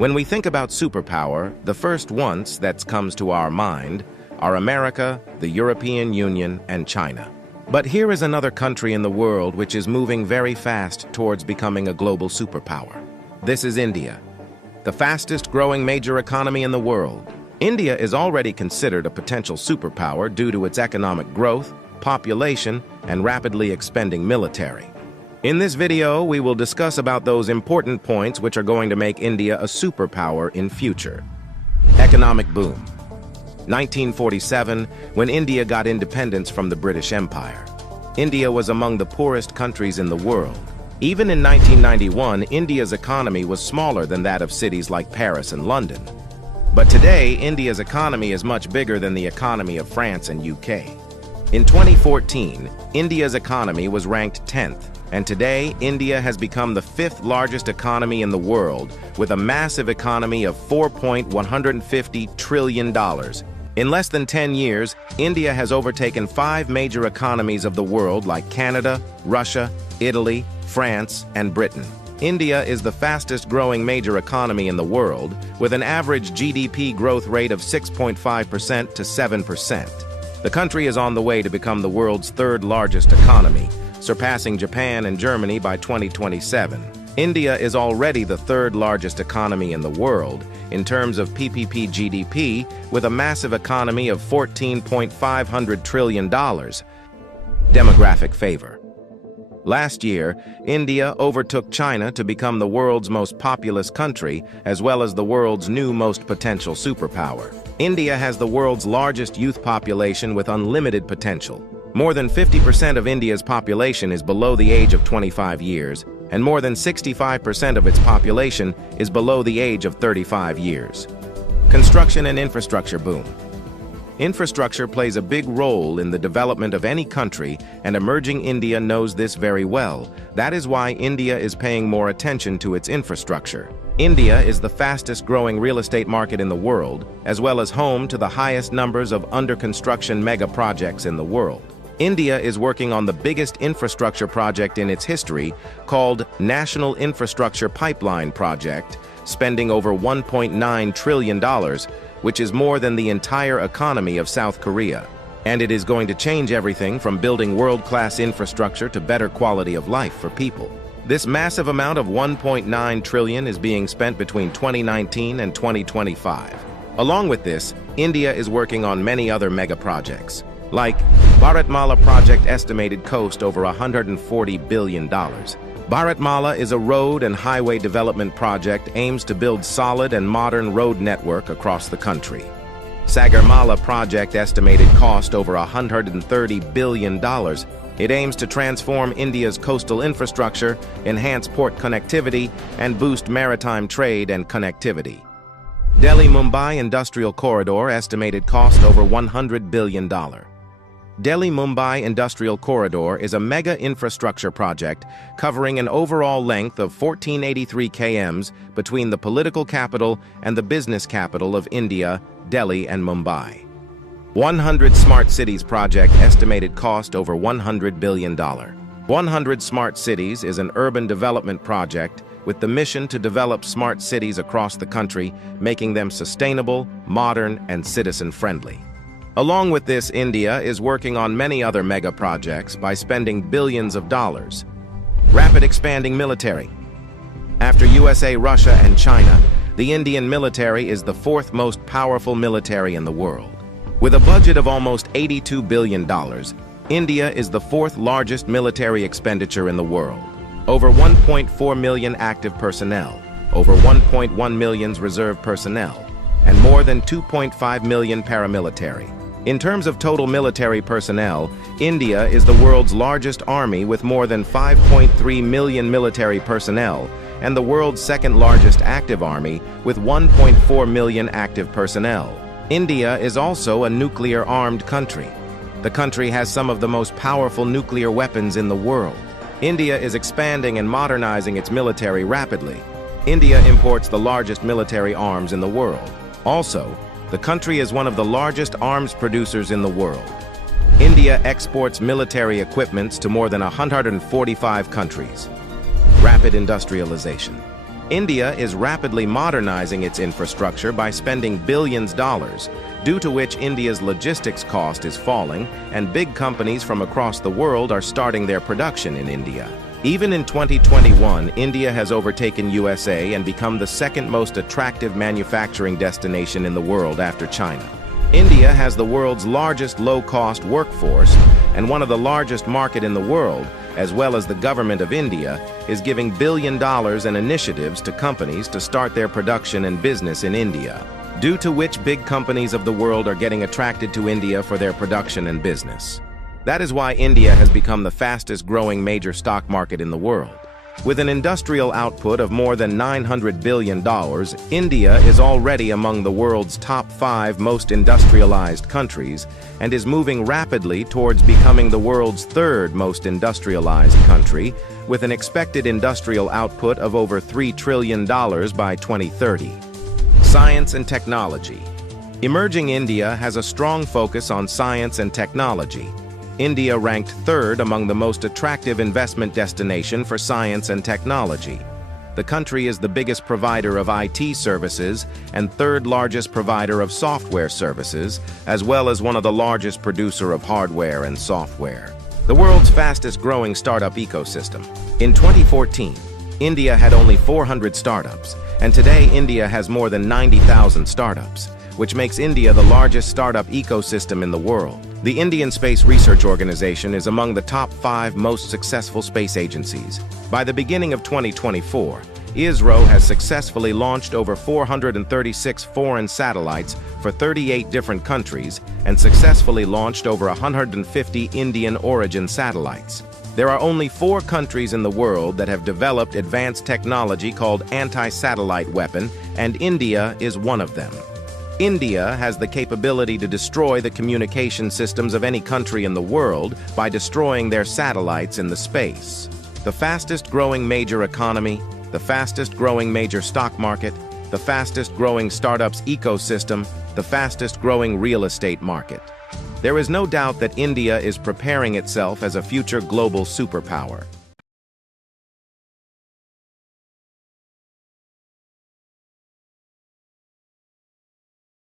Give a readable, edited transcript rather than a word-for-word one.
When we think about superpower, the first ones that comes to our mind are America, the European Union, and China. But here is another country in the world which is moving very fast towards becoming a global superpower. This is India, the fastest growing major economy in the world. India is already considered a potential superpower due to its economic growth, population, and rapidly expanding military. In this video, we will discuss about those important points which are going to make India a superpower in future. Economic boom. 1947, when India got independence from the British Empire. India was among the poorest countries in the world. Even in 1991, India's economy was smaller than that of cities like Paris and London. But today, India's economy is much bigger than the economy of France and UK. In 2014, India's economy was ranked 10th. And today, India has become the 5th largest economy in the world, with a massive economy of $4.150 trillion. In less than 10 years, India has overtaken 5 major economies of the world like Canada, Russia, Italy, France, and Britain. India is the fastest growing major economy in the world, with an average GDP growth rate of 6.5% to 7%. The country is on the way to become the world's 3rd largest economy, surpassing Japan and Germany by 2027. India is already the 3rd largest economy in the world in terms of PPP GDP, with a massive economy of $14.5 trillion. Demographic favor. Last year, India overtook China to become the world's most populous country, as well as the world's new most potential superpower. India has the world's largest youth population with unlimited potential. More than 50% of India's population is below the age of 25 years, and more than 65% of its population is below the age of 35 years. Construction and infrastructure boom. Infrastructure plays a big role in the development of any country, and emerging India knows this very well. That is why India is paying more attention to its infrastructure. India is the fastest growing real estate market in the world, as well as home to the highest numbers of under-construction mega projects in the world. India is working on the biggest infrastructure project in its history, called National Infrastructure Pipeline Project, spending over $1.9 trillion, which is more than the entire economy of South Korea. And it is going to change everything from building world-class infrastructure to better quality of life for people. This massive amount of $1.9 trillion is being spent between 2019 and 2025. Along with this, India is working on many other mega projects, like Bharatmala project estimated cost over $140 billion. Bharatmala is a road and highway development project aims to build solid and modern road network across the country. Sagarmala project estimated cost over $130 billion. It aims to transform India's coastal infrastructure, enhance port connectivity, and boost maritime trade and connectivity. Delhi-Mumbai Industrial Corridor estimated cost over $100 billion. Delhi-Mumbai Industrial Corridor is a mega infrastructure project covering an overall length of 1483 km between the political capital and the business capital of India, Delhi and Mumbai. 100 Smart Cities project estimated cost over $100 billion. 100 Smart Cities is an urban development project with the mission to develop smart cities across the country, making them sustainable, modern, and citizen-friendly. Along with this, India is working on many other mega projects by spending billions of dollars. Rapid expanding military. After USA, Russia, and China, the Indian military is the 4th most powerful military in the world. With a budget of almost $82 billion, India is the 4th largest military expenditure in the world. Over 1.4 million active personnel, over 1.1 million reserve personnel, and more than 2.5 million paramilitary. In terms of total military personnel, India is the world's largest army with more than 5.3 million military personnel, and the world's 2nd largest active army with 1.4 million active personnel. India is also a nuclear-armed country. The country has some of the most powerful nuclear weapons in the world. India is expanding and modernizing its military rapidly. India imports the largest military arms in the world. Also, the country is one of the largest arms producers in the world. India exports military equipments to more than 145 countries. Rapid industrialization. India is rapidly modernizing its infrastructure by spending billions of dollars, due to which India's logistics cost is falling, and big companies from across the world are starting their production in India. Even in 2021, India has overtaken USA and become the second most attractive manufacturing destination in the world after China. India has the world's largest low-cost workforce, and one of the largest market in the world, as well as the government of India, is giving billion dollars in initiatives to companies to start their production and business in India, due to which big companies of the world are getting attracted to India for their production and business. That is why India has become the fastest-growing major stock market in the world. With an industrial output of more than $900 billion, India is already among the world's top 5 most industrialized countries and is moving rapidly towards becoming the world's 3rd most industrialized country, with an expected industrial output of over $3 trillion by 2030. Science and technology. Emerging India has a strong focus on science and technology. India ranked 3rd among the most attractive investment destination for science and technology. The country is the biggest provider of IT services and 3rd largest provider of software services, as well as one of the largest producer of hardware and software. The world's fastest growing startup ecosystem. In 2014, India had only 400 startups, and today India has more than 90,000 startups, which makes India the largest startup ecosystem in the world. The Indian Space Research Organization is among the top 5 most successful space agencies. By the beginning of 2024, ISRO has successfully launched over 436 foreign satellites for 38 different countries and successfully launched over 150 Indian origin satellites. There are only 4 countries in the world that have developed advanced technology called anti-satellite weapon, and India is one of them. India has the capability to destroy the communication systems of any country in the world by destroying their satellites in the space. The fastest-growing major economy, the fastest-growing major stock market, the fastest-growing startups ecosystem, the fastest-growing real estate market. There is no doubt that India is preparing itself as a future global superpower.